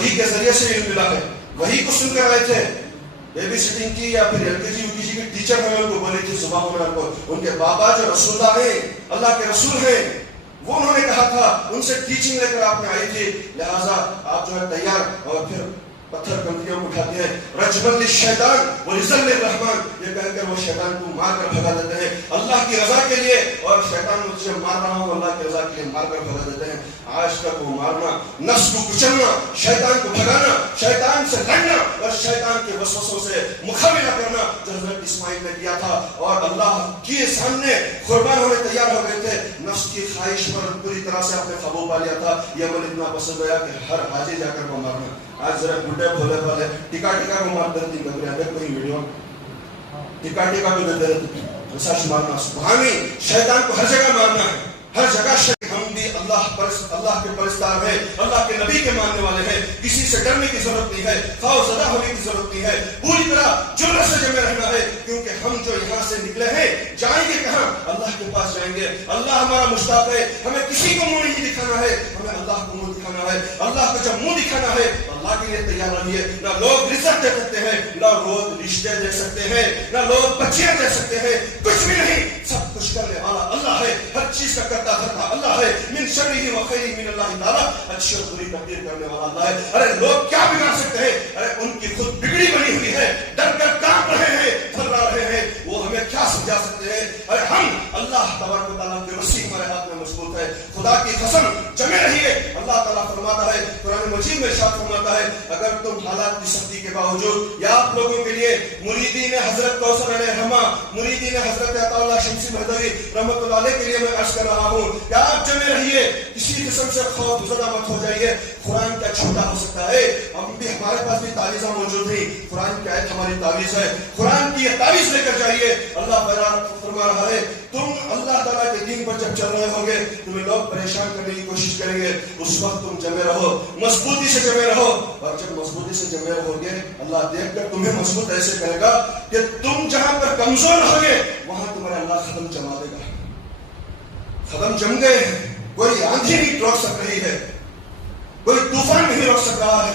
وحی کے ذریعے سے علم ملا ہے. وحی کو سن کر آئے تھے. بیبی سٹنگ کی یا پھر LKG UKG کی ٹیچر ہمیں ان کو بولی تھی صبح میں کو ان کے بابا جو رسول اللہ ہیں, اللہ کے رسول ہیں, وہ انہوں نے کہا تھا ان سے ٹیچنگ لے کر آپ نے آئی تھی, لہٰذا آپ جو ہے تیار. اور پھر پتھر کنکریوں کو اٹھاتے ہیں. رجمن للشیطان ولذل الرحمن, یہ کہہ کر وہ شیطان کو مار کر بھگا دیتے ہیں اللہ کی رضا کے لیے. اور شیطان مجھے مار رہا ہوں اللہ کی رضا کے لیے مار کر بھگا دیتے ہیں. آج تک وہ مارنا, نفس کو کچلنا, شیطان کو بھگانا, شیطان سے لڑنا اور شیطان کے وسوسوں سے مقابلہ کرنا جو حضرت اسماعیل نے کیا تھا, اور اللہ کے سامنے قربان ہونے تیار ہو گئے تھے. نفس کی خواہش پر پوری طرح سے اپنے قابو پا لیا تھا. یہ عمل اتنا پسند آیا کہ ہر حاجی جا کر وہ مارنا. آج ذرا بڈھے بھولے والے ٹکا ٹکا کو مارتے رہتے ہیں. دیکھو کوئی ویڈیو ٹکا ٹکا کو دیتے رہتے ہیں, سچ مارنا سبحانی. شیطان کو ہر جگہ مارنا ہے, ہر جگہ. ہم بھی اللہ کے پرستار ہیں, اللہ کے نبی کے ماننے والے ہیں. کسی سے ڈرنے کی ضرورت نہیں ہے, خوف زدہ ہونے کی ضرورت نہیں ہے. پوری طرح جرأت سے جمے رہنا ہے, کیونکہ ہم جو یہاں سے نکلے ہیں جائیں گے کہاں؟ اللہ کے پاس جائیں گے. اللہ ہمارا مشتاق ہے. ہمیں کسی کو منہ نہیں دکھانا ہے, ہمیں اللہ کو منہ دکھانا ہے. اللہ کو جب منہ دکھانا ہے اللہ کے لیے تیار رہیے. نہ لوگ رزق دے سکتے ہیں, نہ لوگ رشتے دے سکتے ہیں, نہ لوگ بچیاں دے سکتے ہیں, کچھ بھی نہیں. سب کچھ کرنے والا اللہ ہے, ہر چیز کا کرتا دھرتا اللہ ہے. من شرہ و خیرہ من اللہ تعالی, اچھی اور بری تقدیر کرنے والا اللہ ہے. ارے لوگ کیا بگاڑ سکتے ہیں؟ ارے ان کی خود بگڑی بنی ہوئی ہے, ڈر کر کانپ رہے ہیں, تھرا رہے ہیں, وہ ہمیں کیا سمجھا سکتے ہیں؟ ارے ہم اللہ تبارک و تعالیٰ کے وسیع ہمارے ہاتھ میں مضبوط ہے. خدا کی قسم جمے رہیے. اللہ تعالیٰ فرماتا ہے, قرآن مجید میں ارشاد فرماتا ہے, اگر تم حالات کی سختی کے باوجود, یا آپ لوگوں کے لیے مریدین حضرت کوثر علیہ الرحمہ, مریدین حضرت عطا اللہ شمسی مہدوی رحمۃ اللہ علیہ کے لیے میں عرض کر رہا ہوں کہ آپ جمے رہیے, کسی قسم سے خوف زدہ مت ہو جائیے. قرآن کیا چھوٹا ہو سکتا ہے؟ ہم بھی, ہمارے پاس بھی تعویذیں موجود ہیں. قرآن کی آیت ہماری تعویذ ہے. قرآن کی یہ تعویذ لے کر جائیے. اللہ فرما رہا ہے, تم اللہ تعالیٰ کے دین پر جب چل رہے ہوں گے تمہیں لوگ پریشان کرنے کی کوشش کریں گے, اس وقت تم جمے رہو, مضبوطی سے جمے رہو. اور جب مضبوطی سے جمے رہو گے اللہ دیکھ کر تمہیں مضبوط ایسے کرے گا کہ تم جہاں پر کمزور ہوگے وہاں تمہارا اللہ قدم جما دے گا. قدم جم گئے ہیں, کوئی آندھی نہیں روک سک رہی ہے, کوئی طوفان نہیں روک سک رہا ہے.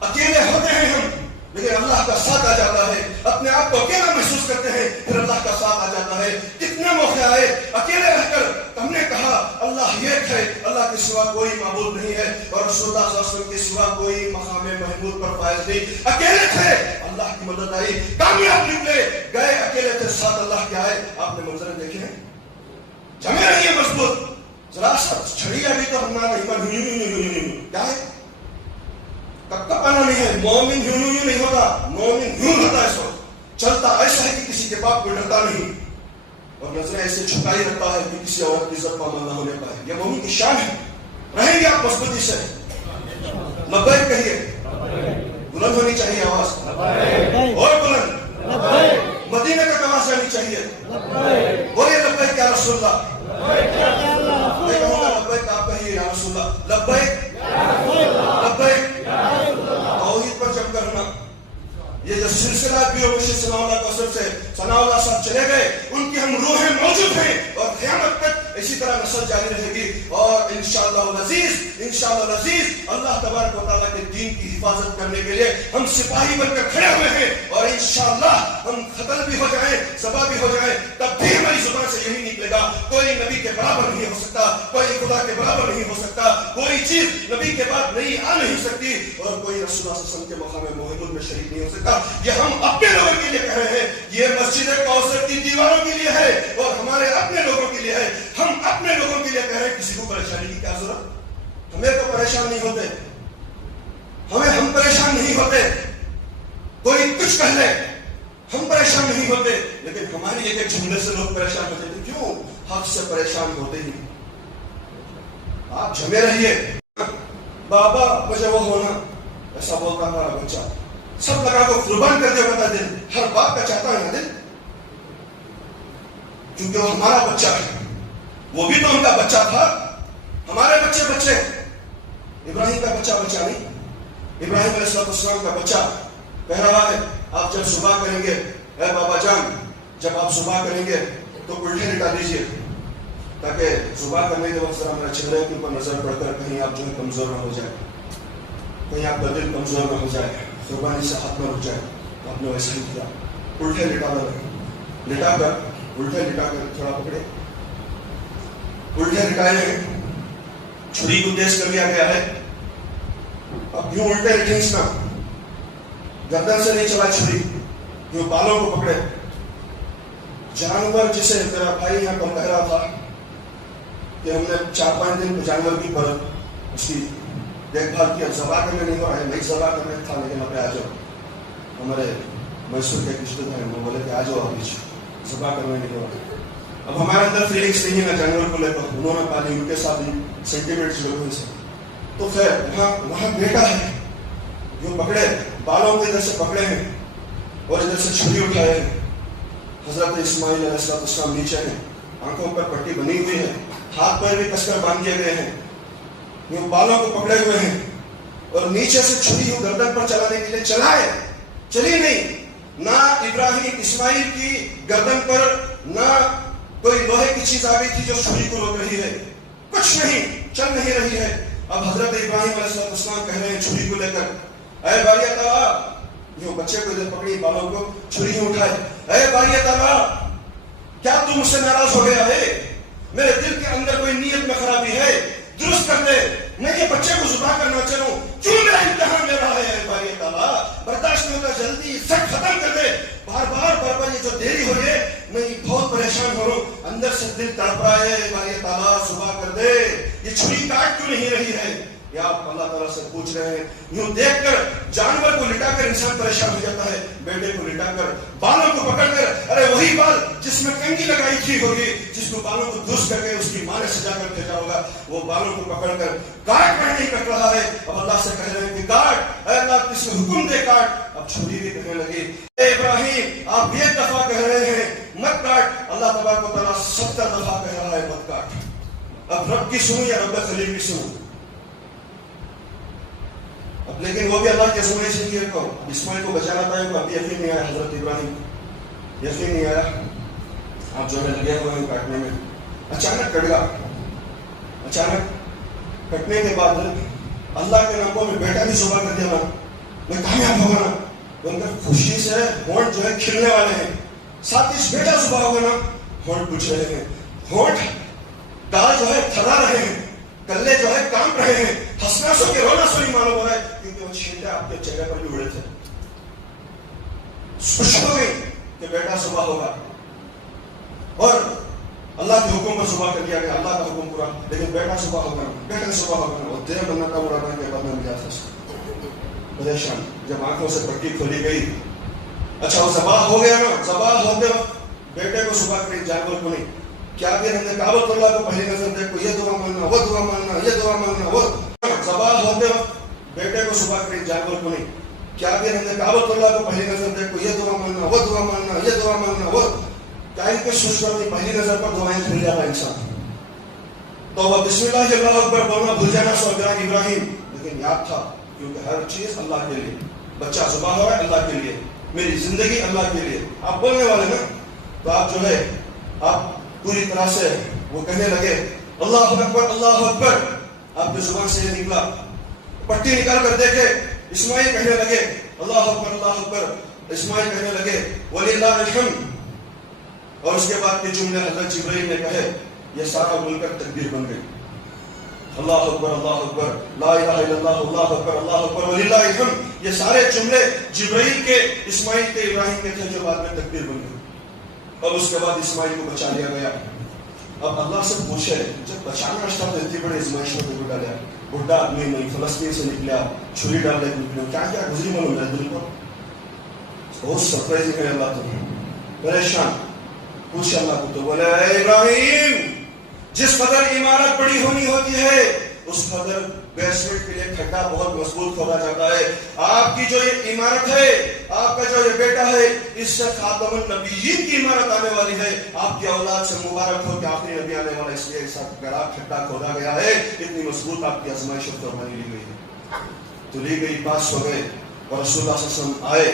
اکیلے ہوتے ہیں ہم, لیکن اللہ کا ساتھ آ جاتا ہے. اپنے آپ کو اکیلا محسوس کرتے ہیں, پھر اللہ کا ساتھ آ جاتا ہے. کتنے موقع آئے اکیلے رہ کر ہم نے کہا اللہ ایک ہے, اللہ کے سوا کوئی معبود نہیں ہے, اور رسول اللہ صلی اللہ علیہ وسلم کے سوا کوئی مقام محمود پر فائز نہیں. اکیلے تھے, اللہ کی مدد آئی, کامیاب نکلے. گئے اکیلے تھے, ساتھ اللہ کے آئے. آپ نے منظر دیکھے ہیں. جمے رہیے مضبوط. ذرا سا چھڑیا بھی تو ہمارا ایمان کیا ہے, کب آنا نہیں ہے. مومن یوں نہیں ہوتا, مومن یوں ہوتا ہے. سو چلتا ایسا ہے کہ کسی کے باپ کو ڈرتا نہیں, اور نظریں ایسے چھپائی رکھتا ہے کہ کسی عورت کی عزت پامال نہ ہونے پائے. یہ مومن کی شان ہے. رہیں گے آپ مضبوطی سے. لبیک کہیے, بلند ہونی چاہیے آواز, اور بلند. مدینہ کا آواز آنی چاہیے. بولیے لبیک یا رسول اللہ. میں کہوں گا لبیک, آپ کہیے یا رسول اللہ. لبیک لبیک. توحید پر جم کرنا. یہ جو سلسلہ پیو مشید ثناء اللہ کوثر سے ثناء اللہ صاحب چلے گئے, ان کی ہم روحیں موجود ہیں, اور قیامت تک اسی طرح نسل جاری رہے گی. اور انشاءاللہ العزیز اللہ تبارک و تعالیٰ کے دین کی حفاظت کرنے کے لیے ہم سپاہی بن کر کھڑے ہوئے ہیں. اور انشاءاللہ ہم قتل بھی ہو جائیں, ذبح بھی ہو جائیں, تب بھی ہماری زبان سے یہی نکلے گا, کوئی نبی کے برابر نہیں ہو سکتا, کوئی خدا کے برابر نہیں ہو سکتا, کوئی چیز نبی کے بعد نہیں آ نہیں سکتی, اور کوئی رسول اللہ صلی اللہ علیہ وسلم کے مقام محمود میں شریک نہیں ہو سکتا. یہ ہم اپنے لوگوں کے لیے کہہ رہے ہیں. یہ مسجد کوثر کی دیواروں کے لیے ہے, اور ہمارے اپنے لوگوں کے لیے ہے. ہم اپنے لوگوں کے لیے کہہ رہے ہیں. کسی کو پریشانی کی کیا ضرورت؟ ہمیں تو پریشان نہیں ہوتے, ہم پریشان نہیں ہوتے. کوئی کچھ کہہ لے, ہم پریشان نہیں ہوتے, لیکن ہماری ایک جملے سے لوگ پریشان ہوتے ہیں. کیوں؟ حق سے پریشان ہوتے ہی. آپ جمے رہیے. بابا مجھے وہ ہونا, ایسا بولتا ہمارا بچہ, سب لگا کو قربان کر دے ہوتا دل. ہر باپ کا چاہتا ہے نا دل, کیونکہ وہ ہمارا بچہ ہے. وہ بھی تو ان کا بچہ تھا. ہمارے بچے ابراہیم کا بچہ نہیں. ابراہیم علیہ السلام کا بچہ کہہ رہا ہے, آپ جب صبح کریں گے, اے بابا جان, جب آپ صبح کریں گے تو الٹے لٹا دیجیے, تاکہ صبح کرنے کے وقت ذرا میرے چہرے کے اوپر نظر پڑ کر کہیں آپ جو ہے کمزور نہ ہو جائے. کہیں آپ کا دل کمزور نہ ہو جائے، قربانی سے ہاتھ نہ رک جائے. آپ نے ویسا ہی کیا. الٹے لٹا کر تھوڑا پکڑے، الٹے لٹائے ہیں، چھری کو تیز کر لیا گیا ہے. اب یوں الٹے کھینچنا، گردن سے نہیں چلا چھری، یوں بالوں کو پکڑے. جانور جسے میرا بھائی یہاں کو کہہ رہا تھا کہ ہم نے 4-5 دن جانور کی پر اس کی دیکھ بھال کیا. ذبح کرنے نہیں ہو رہا ہے، نہیں ذبح کرنے تھا لیکن اب آ جاؤ. ہمارے میسور کے رشتے ہیں، وہ بولے کہ آ جاؤ ابھی ذبح کرنے نہیں ہو رہا. اب ہمارے اندر فیلنگس نہیں ہے نا جانور کو لے کر، انہوں نے پالی، ان کے ساتھ بھی سینٹیمنٹس جڑے ہوئے سے. تو خیر وہاں بیٹا ہے، جو پکڑے بالوں کے ادھر سے پکڑے ہیں اور ادھر سے چھری اٹھائے ہیں. حضرت اسماعیل علیہ السلام نیچے ہیں، آنکھوں پر پٹی بنی ہوئی ہے، ہاتھ پیر بھی کس کر باندھ دیے گئے ہیں، یہ بالوں کو پکڑے ہوئے ہیں اور نیچے سے چھری ہوں گردن پر چلانے کے لیے چلائے، چلی نہیں. نہ ابراہیم اسماعیل کی گردن پر نہ کوئی لوہے کی چیز آ گئی تھی جو چھری کو روک رہی ہے، کچھ نہیں، چل نہیں رہی ہے. اب حضرت ابراہیم علیہ السلام کہہ رہے ہیں چھری کو لے کر، اے باری تعالیٰ، جو بچے کو ادھر پکڑی بالوں کو چھری اٹھائے، اے باری تعالیٰ کیا تم مجھ سے ناراض ہو گیا ہے؟ میرے دل کے اندر کوئی نیت میں خرابی ہے، درست کر دے. میں یہ بچے کو ذبح کرنا چاہوں، کیوں میرا امتحان لے رہا ہے؟ اے باری تعالیٰ برداشت نہیں ہوتا، جلدی سب ختم کر دے. بار بار یہ جو دیری ہو رہی ہے، میں بہت پریشان ہو رہا ہوں، اندر سے دل تڑپ رہا ہے. اے باری تعالیٰ ذبح کر دے، یہ چھری کاٹ کیوں نہیں رہی ہے؟ یا آپ اللہ تعالیٰ سے پوچھ رہے ہیں. یوں دیکھ کر جانور کو لٹا کر انسان پریشان ہو جاتا ہے، بیٹے کو لٹا کر بالوں کو پکڑ کر، ارے وہی بال جس میں کنگھی لگائی تھی ہوگی، جس کو بالوں کو درست کر کے اس کی ماں نے سجا کر بھیجا ہوگا، وہ بالوں کو پکڑ کر کاٹ میں نہیں کٹ رہا ہے. اب اللہ سے کہہ رہے ہیں کہ کاٹ، اے اللہ کس کو حکم دے کاٹ. اب چھری بھی کہنے لگی، اے ابراہیم آپ ایک دفعہ کہہ رہے ہیں مت کاٹ، اللہ تبارک و تعالیٰ 70 دفعہ کہہ رہا ہے مت کاٹ. اب رب کی سنو یا رب خلیل کی سنو؟ اب لیکن وہ بھی اللہ کے سننے سے کو اسماعیل کو بچانا پائے گا. ابھی یقین نہیں آیا حضرت ابراہیم، یقین نہیں آیا. آپ جو ہے لگے ہوئے ہیں کاٹنے میں، اچانک کٹ گیا. اچانک کٹنے کے بعد اللہ کے ناموں میں بیٹا بھی ذبح کر دیا نا، میں کامیاب ہوگا نا. ان کا خوشی سے ہونٹ جو ہے کھلنے والے ہیں. ساتھ ہی بیٹا ذبح ہوگا نا، ہونٹ پوچھ رہے ہیں، ہونٹ دال جو ہے تھرا رہے ہیں، کلے جو ہے کام رہے ہیں. ہنسنا سو کے رونا سو نہیں معلوم ہو رہا ہے، کیونکہ وہ چھینٹے آپ کے چہرے پر بھی اڑے تھے. خوش ہو گئی کہ بیٹا ذبح ہوگا اور اللہ کے حکم پر ذبح کر دیا گیا. اللہ کا حکم پورا، لیکن بیٹا ذبح ہوگا، بیٹا ذبح ہوگا. اور دیر بننا کا مراد ہے کہ بدنہ ملا تھا پریشان. جب آنکھوں سے پٹی کھولی گئی، اچھا وہ ذبح ہو گیا نا. ذبح ہوتے وقت بیٹے کو ذبح کری، جانور کو نہیں. کیا کہ ہم نے کعبۃ اللہ کو پہلی نظر دیکھو، یہ دعا مانگنا، وہ دعا مانگنا، یہ دعا مانگنا، وہ ذبح ہوتے وقت بیٹے کو ذبح کری، جانور کو نہیں. کیا کہ ہم نے کعبۃ اللہ کو پہلی نظر دیکھو، یہ دعا مانگنا، وہ دعا مانگنا، یہ دعا مانگنا، وہ کائن کے سوچ پر نہیں، پہلی نظر پر دعائیں پھر جاتا انسان. تو وہ بسم اللہ اللہ اکبر بولنا بھول جانا سو ابراہیم، لیکن یاد تھا کیونکہ ہر چیز اللہ کے لیے. بچہ ذبح ہو رہا ہے اللہ کے لیے، میری زندگی اللہ کے لیے. آپ بولنے والے نا، تو آپ جو ہے آپ پوری طرح سے وہ کہنے لگے اللہ اکبر اللہ اکبر. آپ کی زبان سے یہ نکلا. پٹی نکال کر دیکھے، اسماعیل کہنے لگے اللہ اکبر اللہ اکبر. اسماعیل کہنے لگے وللہ الحمد. اور اس کے بعد کے جملے حضرت جبرائیل نے کہے، یہ سارا مل کر تکبیر بن گئی. اللہ اکبر لا الہ الا اللہ اللہ اکبر اللہ اکبر وللہ الحمد. یہ سارے جملے جبرائیل کے، اسماعیل کے، ابراہیم کے تھے جو بعد میں تکبیر بن گئی. اور اس کے بعد اسماعیل کو بچا لیا گیا. اب اللہ سے پوچھے جب بچانا تھا تو اتنی بڑی ازمائش میں تو ڈالا، بڈھا آدمی نہیں، فلسطین سے نکلا، چھری ڈالنے کو نکلا، کیا کیا گزری معلوم ہے دل کو. بہت سرپرائزنگ ہے. اللہ تو پریشان پوچھے اللہ کو، تو بولے اے ابراہیم جس قدر عمارت بڑی ہونی ہوتی ہے اس قدر بیسمنٹ کے لیے کھڈا بہت مضبوط کھودا جاتا ہے. آپ کی جو یہ عمارت ہے، آپ کا جو یہ بیٹا ہے، اس سے خاتم النبیین کی عمارت آنے والی ہے. آپ کی اولاد سے مبارک ہو کہ آخری نبی آنے والا، اس لیے ایسا بڑا کھڈا کھودا گیا ہے. اتنی مضبوط آپ کی آزمائش اور قربانی لی گئی ہے. تو لی گئی، پاس ہو گئے اور رسول اللہ صلی اللہ علیہ وسلم آئے،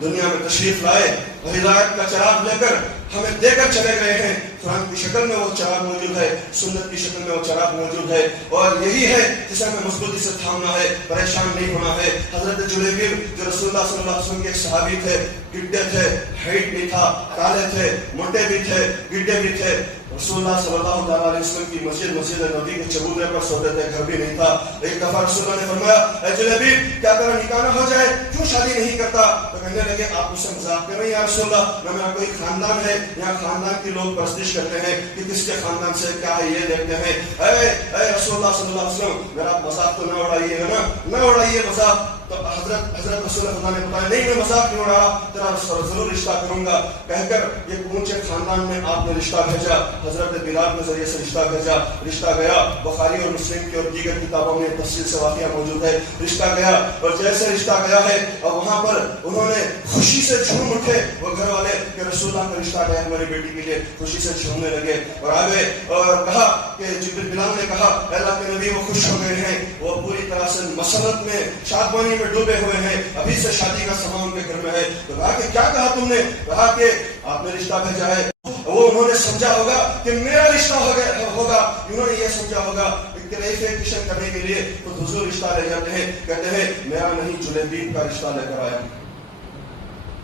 دنیا میں تشریف لائے اور ہدایت کا چراغ لے کر ہمیں دے کر چلے گئے ہیں قرآن کی شکل میں وہ چراغ موجود ہے، سنت کی شکل میں وہ چراغ موجود ہے، اور یہی ہے جسے ہمیں مضبوطی سے تھامنا ہے، پریشان نہیں ہونا ہے۔ حضرت جلیبیب جو رسول اللہ صلی اللہ علیہ وسلم کے ایک صحابی تھے، گڈے تھے، ہائٹ بھی تھا، کالے تھے، موٹے بھی تھے، گڈے بھی تھے، رسول اللہ صلی اللہ علیہ وسلم کی مسجد نبی کے چبوترے پر سوتے تھے، گھر بھی نہیں تھا۔ ایک دفعہ رسول اللہ نے فرمایا، اے جلیبیب کیا تیرا نکاح نہ ہو جائے، کیوں شادی نہیں کرتا؟ تو کہنے لگے آپ مجھ سے مذاق کر رہے ہیں یا رسول اللہ، نہ میرا کوئی خاندان ہے، یہاں خاندان کے لوگ پرستش کرتے ہیں کہ کس کے خاندان سے کیا ہے یہ دیکھتے ہیں۔ اے رسول اللہ صلی اللہ علیہ وسلم میرا مذاق تو نہ اڑائیے گا نا، نہ اڑائیے مذاق۔ تو حضرت رسول اللہ نے بتایا نہیں میں مذاق نہیں اڑا، تیرا ضرور رشتہ کروں گا، کہہ کر ایک اونچے خاندان میں آپ نے رشتہ بھیجا، حضرت بلال کے ذریعے سے رشتہ بھیجا، رشتہ گیا۔ بخاری اور مسلم کی اور دیگر کتابوں میں تفصیل سے واقعہ موجود ہے، رشتہ گیا، اور جیسے رشتہ گیا ہے اور وہاں پر انہوں نے خوشی سے جھوم اٹھے وہ گھر والے کہ رسول اللہ کا رشتہ گیا ہماری بیٹی کے لیے، خوشی سے جھومنے لگے اور آگے اور کہا کہ بلال نے کہا اے اللہ کے نبی وہ خوش ہو گئے ہیں، وہ پوری طرح سے مسرت میں شادمانی میں ڈوبے ہوئے ہیں، ابھی سے شادی کا سامان ان کے گھر میں ہے۔ تو کہا کہ کیا کہا تم نے؟ کہا کہ آپ نے رشتہ بھیجا ہے۔ وہ انہوں نے سمجھا ہوگا کہ میرا رشتہ ہوگا، انہوں نے یہ سمجھا ہوگا کلیریفیکیشن کرنے کے لیے تو حضور رشتہ لے جاتے ہیں، کہتے ہیں میرا نہیں جلیبیب کا رشتہ لے کر آیا،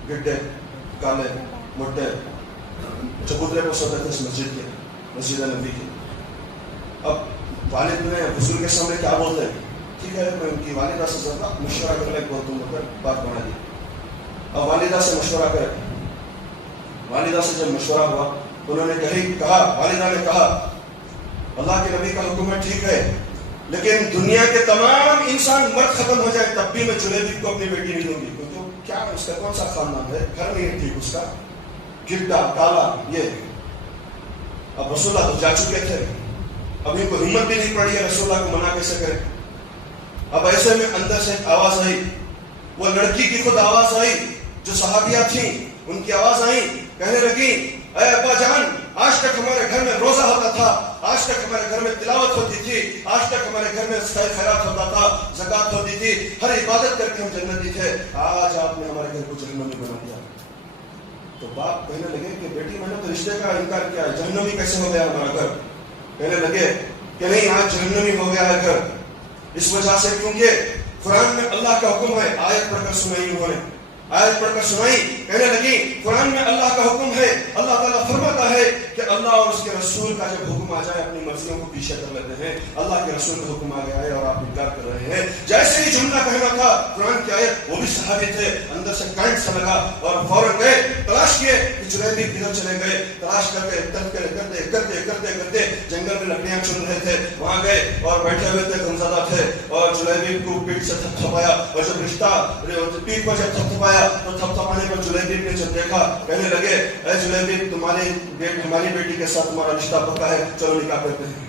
گڈے کالے موٹے چبوترے پر سوتے تھے اس مسجد نبی کی۔ اب والد نے حضور کے سامنے کیا بولتے ہیں؟ ٹھیک ہے میں ان کی والدہ سے ذرا مشورہ کرنے کو بولتا ہوں، بات بنا دی۔ اب والدہ سے مشورہ کرے، والدہ سے جب مشورہ ہوا انہوں نے کہا والدہ نے کہا اللہ کے نبی کا حکم ہے ٹھیک ہے، لیکن دنیا کے تمام انسان مرد ختم ہو جائے تب بھی میں جلیبیب کو اپنی بیٹی نہیں دوں گی، کیونکہ کیا اس کا کون سا خاندان ہے، گھر نہیں ٹھیک اس کا، گڈا کالا یہ۔ اب رسول اللہ تو جا چکے تھے، اب ان کو ہمت بھی نہیں پڑی ہے رسول اللہ کو منع کیسے کرے۔ اب ایسے میں اندر سے ایک آواز آئی، وہ لڑکی کی خود آواز آئی جو صحابیہ تھیں، ان کی آواز آئی، کہنے لگی اے ابا جان آج تک ہمارے گھر میں روزہ ہوتا تھا، آج تک ہمارے گھر میں تلاوت ہوتی تھی، آج تک ہمارے گھر میں خیرات ہوتا تھا، زکات ہوتی تھی، ہر عبادت کر کے ہم جنتی تھے، آج آپ نے ہمارے گھر کو جہنمی بنا دیا۔ تو باپ کہنے لگے کہ بیٹی میں نے تو رشتے کا انکار کیا ہے، جہنمی کیسے ہو گیا ہمارا گھر؟ کہنے لگے کہ نہیں آج جہنمی ہو گیا ہے گھر، اس وجہ سے کیونکہ قرآن میں اللہ کا حکم ہے، آیت پڑھ کر سنائی انہوں نے، آیت پڑھ کر سنائی، کہنے لگی قرآن میں اللہ کا حکم ہے، اللہ تعالیٰ فرماتا ہے کہ اللہ اور اس کے رسول کا جب حکم آ جائے اپنی مرضیوں کو پیچھے کر لیتے ہیں، اللہ کے رسول کا حکم آ گیا ہے اور آپ انکار کر رہے ہیں۔ جیسے ہی جملہ کہنا تھا قرآن کی آیت، وہ بھی صحابی تھے، اندر سے کرنٹ سا لگا اور فوراً گئے تلاش کیے کہ جلیبیب کدھر چلے گئے، تلاش کرتے جنگل میں لکڑیاں چن رہے تھے، وہاں گئے اور بیٹھے ہوئے تھے، غمزدہ تھے، اور جلیبیب کو پیٹ سے تھپتھپایا، اور جب رشتہ پیٹ پر جب تھپتھپایا تو تھپتھپانے پر جلیبیب نے جب دیکھا کہنے لگے اے جلیبیب ہماری بیٹی کے ساتھ تمہارا رشتہ پکا ہے، چلو نکاح کرتے ہیں۔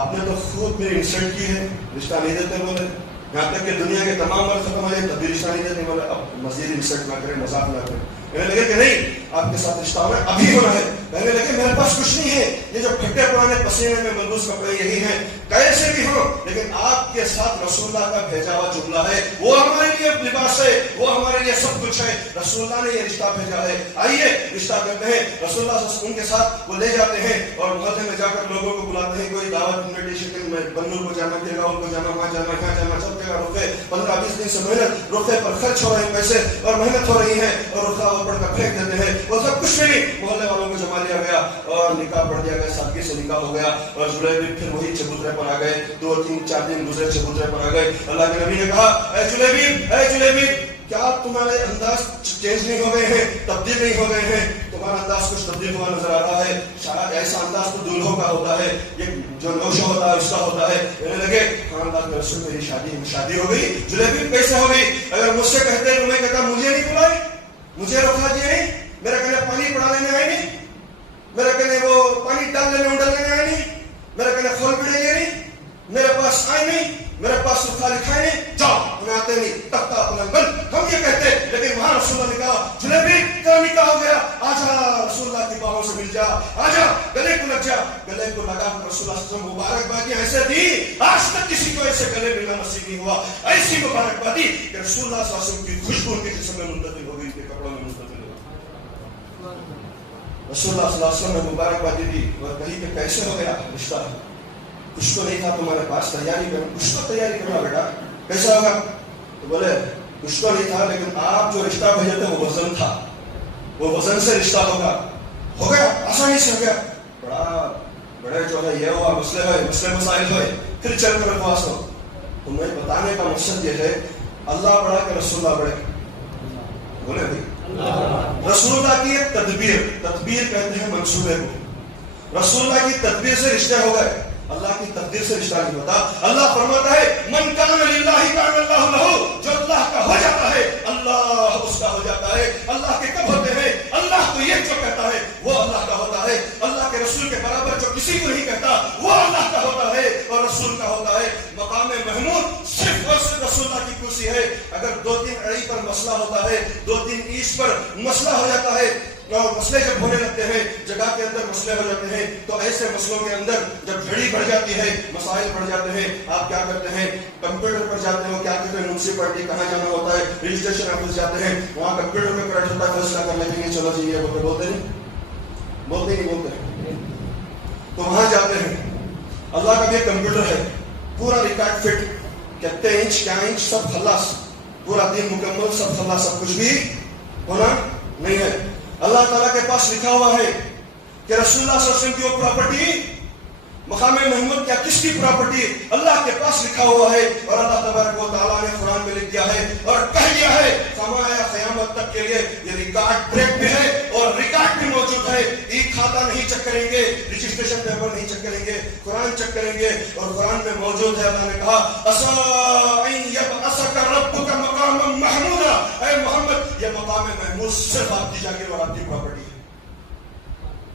آپ نے تو خود میری انسلٹ کی ہے، رشتہ نہیں دیتے بولے، یہاں تک کہ دنیا کے تمام مرد ختم ہو جائے تب بھی رشتہ نہیں دیتے بولے، اب مزید انسلٹ نہ کریں، مذاق نہ کریں۔ کہنے لگے کہ نہیں آپ کے ساتھ رشتہ ہونا ہے، ابھی ہونا ہے۔ کہنے لگے میرے پاس کچھ نہیں ہے، یہ جو پھٹے پرانے پسینے میں ملبوس کپڑے یہی ہیں، کیسے بھی ہو لیکن آپ کے ساتھ رسول اللہ کا بھیجا ہوا جملہ ہے، وہ ہمارے لیے لباس ہے، وہ ہمارے لیے سب کچھ ہے، رسول اللہ نے یہ رشتہ بھیجا ہے، آئیے رشتہ کرتے ہیں۔ رسول اللہ ان کے ساتھ وہ لے جاتے ہیں اور محلے میں جا کر لوگوں کو بلاتے ہیں، کوئی دعوت انویٹیشن میں بنور کو جانا، کیرگاؤں کو جانا، وہاں جانا، یہاں جانا، سب جگہ رخے 15-20 دن سے محنت رخے پر خرچ ہو رہے ہیں پیسے اور محنت ہو رہی ہے اور رخا پڑھ کر پھینک دیتے ہیں، وہ سب کچھ نہیں، محلے والوں کو جما لیا گیا اور نکاح پڑھ دیا گیا، سادگی سے نکاح ہو گیا اور جلیبیب پھر وہی چبوترے پر آ گئے، 2-3-4 دن گزرے چبوترے پر آ گئے۔ اللہ کے نبی نے کہا اے جلیبیب کیا تمہارے انداز چینج نہیں ہو گئے ہیں، تبدیل نہیں ہو گئے ہیں، تمہارا انداز کچھ تبدیل ہوا نظر آ رہا ہے، شاید ایسا انداز تو دولہوں کا ہوتا ہے، یہ جو نوشہ ہوتا ہے اس کا ہوتا ہے۔ کہنے لگے ہاں اللہ کے رسول میری شادی ہو گئی۔ جلیبیب کیسے ہو گئی؟ اگر مجھ سے کہتے تو میں کہتا مجھے نہیں بلائے، مجھے روکا دیا نہیں، میرا کہنے پانی پڑا لینے آئے نہیں، میرا کہنے وہ پانی ڈال لینے انڈل لینے آئے نہیں، میرا کہنے کھول پڑے گئے نہیں، میرے پاس آئے نہیں، میرے پاس سرخا لکھائے نہیں، جاؤ ہمیں آتے نہیں، تختہ پلنگ بند، ہم یہ کہتے، لیکن وہاں رسول اللہ نے کہا جلیبیب تیرا نکاح ہو گیا، آجا رسول اللہ کی باہوں سے مل جا، آجا گلے کو لگ جا۔ گلے کو لگا کر رسول اللہ صلی اللہ علیہ وسلم مبارکبادی ایسے دی، آج تک کسی کو ایسے گلے ملنا نصیب نہیں ہوا، ایسی مبارکبادی کہ رسول اللہ صلی اللہ علیہ وسلم کی خوشبو ان کے جسم میں منتقل ہو گئی، ان کے کپڑوں میں منتقل ہو گئی۔ رسول اللہ صلی اللہ علیہ وسلم نے مبارکباد دی اور کہیں کہ کیسے ہو گیا رشتہ؟ کچھ تو نہیں تھا تمہارے پاس، تیاری کرو، کچھ تو تیاری کرنا بیٹا، کیسا ہوگا؟ تو بولے کچھ تو نہیں تھا، لیکن آپ جو رشتہ بھیجے تھے وہ وزن تھا، وہ وزن سے رشتہ ہوگا. ہو گیا، آسانی سے ہو گیا. بڑے جو ہے یہ ہوا، مسئلے ہوئے، مسئلے مسائل ہوئے، پھر چل کر خواص ہو. تمہیں بتانے کا مقصد یہ ہے اللہ بڑا کہ رسول اللہ بڑے. بولے بھائی رسول اللہ کی ایک تدبیر کہتے ہیں منصوبے کو. رسول اللہ کی تدبیر سے رشتے ہو گئے، اللہ کی تقدیر سے رشتہ نہیں ہوتا. اللہ فرماتا ہے من کان للہ کان اللہ لہ، جو اللہ کا ہو جاتا ہے اللہ اس کا ہو جاتا ہے. اللہ کے کب ہوتے ہیں؟ اللہ کو یہ جو کہتا ہے وہ اللہ کا ہوتا ہے. اللہ کے رسول کے برابر جو کسی کو نہیں کہتا وہ اللہ کا ہوتا ہے اور رسول کا ہوتا ہے. مقام محمود صرف اور صرف رسول اللہ کی کرسی ہے. اگر 2-3 اڑی پر مسئلہ ہوتا ہے، 2-3 اینچ پر مسئلہ ہو جاتا ہے، اور مسئلے جب ہونے لگتے ہیں، جگہ کے اندر مسئلے ہو جاتے ہیں، تو ایسے مسئلوں کے اندر جب جھڑی بڑھ جاتی ہے، مسائل بڑھ جاتے ہیں، آپ کیا کرتے ہیں؟ کمپیوٹر پر جاتے ہو، کیا کہتے ہیں میونسپلٹی کہاں جانا ہوتا ہے، رجسٹریشن آفس جاتے ہیں، وہاں کمپیوٹر میں پریٹ ہوتا ہے، فیصلہ کرنے کے لیے چلو جی یہ بولتے نہیں. تو وہاں جاتے ہیں. اللہ کا بھی کمپیوٹر ہے، پورا ریکارڈ فٹ، کتنے انچ کیا انچ سب خلاص، پورا دن مکمل سب خلاص، سب کچھ بھی ہونا نہیں ہے. اللہ تعالیٰ کے پاس لکھا ہوا ہے کہ رسول اللہ صلی اللہ علیہ وسلم کی وہ پراپرٹی، مقام محمود کیا کس کی پراپرٹی؟ اللہ کے پاس لکھا ہوا ہے. اور اللہ تبارک و تعالیٰ نے قرآن میں لکھ دیا ہے اور کہہ دیا ہے فرمایا قیامت تک کے لیے یہ ریکارڈ بریک بھی ہے اور ریکارڈ بھی موجود ہے. ایک کھاتا نہیں چیک کریں گے، رجسٹریشن پیپر نہیں چیک کریں گے، قرآن چیک کریں گے اور قرآن میں موجود ہے. اللہ نے کہا عسیٰ ان یبعثک ربک مقاما محمودا، اے محمد یہ مقام محمود صرف آپ کی جاگیر اور آپ کی پراپرٹی ہے.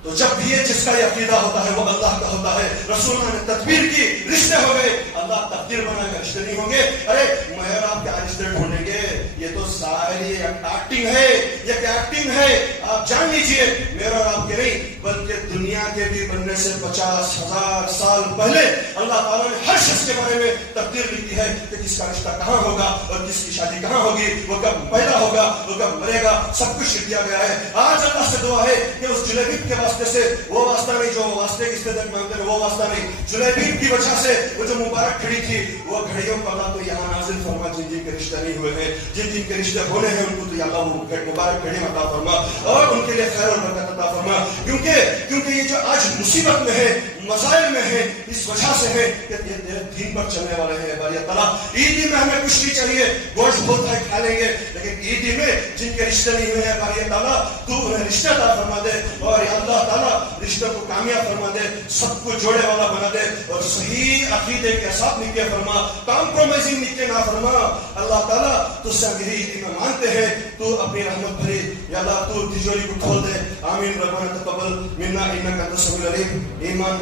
تو جب بھی یہ جس کا یہ عقیدہ ہوتا ہے وہ اللہ کا ہوتا ہے. رسول اللہ نے تدبیر کی، رشتے ہو گئے. اللہ تقدیر بنا کے رشتے نہیں ہوں گے. ارے میں اور آپ کیا رشتے ڈھونڈیں گے؟ یہ تو ساری ایکٹنگ ہے، یہ کیا ایکٹنگ ہے؟ آپ جان لیجئے میرے اور آپ کے نہیں بلکہ دنیا کے بھی بننے سے 50,000 سال پہلے اللہ تعالیٰ نے ہر شخص کے بارے میں تقدیر لکھی ہے کہ کس کا رشتہ کہاں ہوگا اور کس کی شادی کہاں ہوگی، وہ کب پیدا ہوگا، وہ کب مرے گا، سب کچھ لکھ دیا گیا ہے. آج اللہ سے دعا ہے کہ اس جلیبی کے واسطے سے وہ واسطہ نہیں جو واسطے کس طرح مانتے ہیں، وہ واسطہ نہیں، جلیبی کی وجہ سے وہ جو مبارک کھڑی تھی وہ گھڑیوں کو اللہ تو یہاں نازل فرما. جن جن کے رشتے نہیں ہوئے ہیں، جن جن کے رشتے ہونے ہیں، ان کو تو اللہ وہ مبارک گھڑی عطا فرما اور ان کے لیے خیر اور برکت عطا فرما. کیونکہ یہ جو آج مصیبت میں ہے، مسائل میں ہے، اس وجہ سے ہے کہ یہ تیرے دین پر چلنے والے ہیں. باری تعالیٰ عیدی میں ہمیں کچھ نہیں چاہیے، گوشت بہت ہے کھا لیں گے، لیکن عیدی میں جن کے رشتے نہیں ہوئے ہیں باری تعالیٰ تو انہیں رشتے عطا فرما دے اور یا اللہ تعالیٰ رشتوں کو کامیاب فرما دے، سب کو جوڑے والا بنا دے اور صحیح عقیدے کے ساتھ نکاح فرما، کمپرومائزنگ نکاح نہ فرما. اللہ تعالیٰ تجھ سے میری عیدی میں مانتے ہیں، تو اپنی رحمت بھری یا اللہ تو تجوری کو کھول دے. آمین. ربنا تقبل منا انک انت السمیع العلیم. ایمان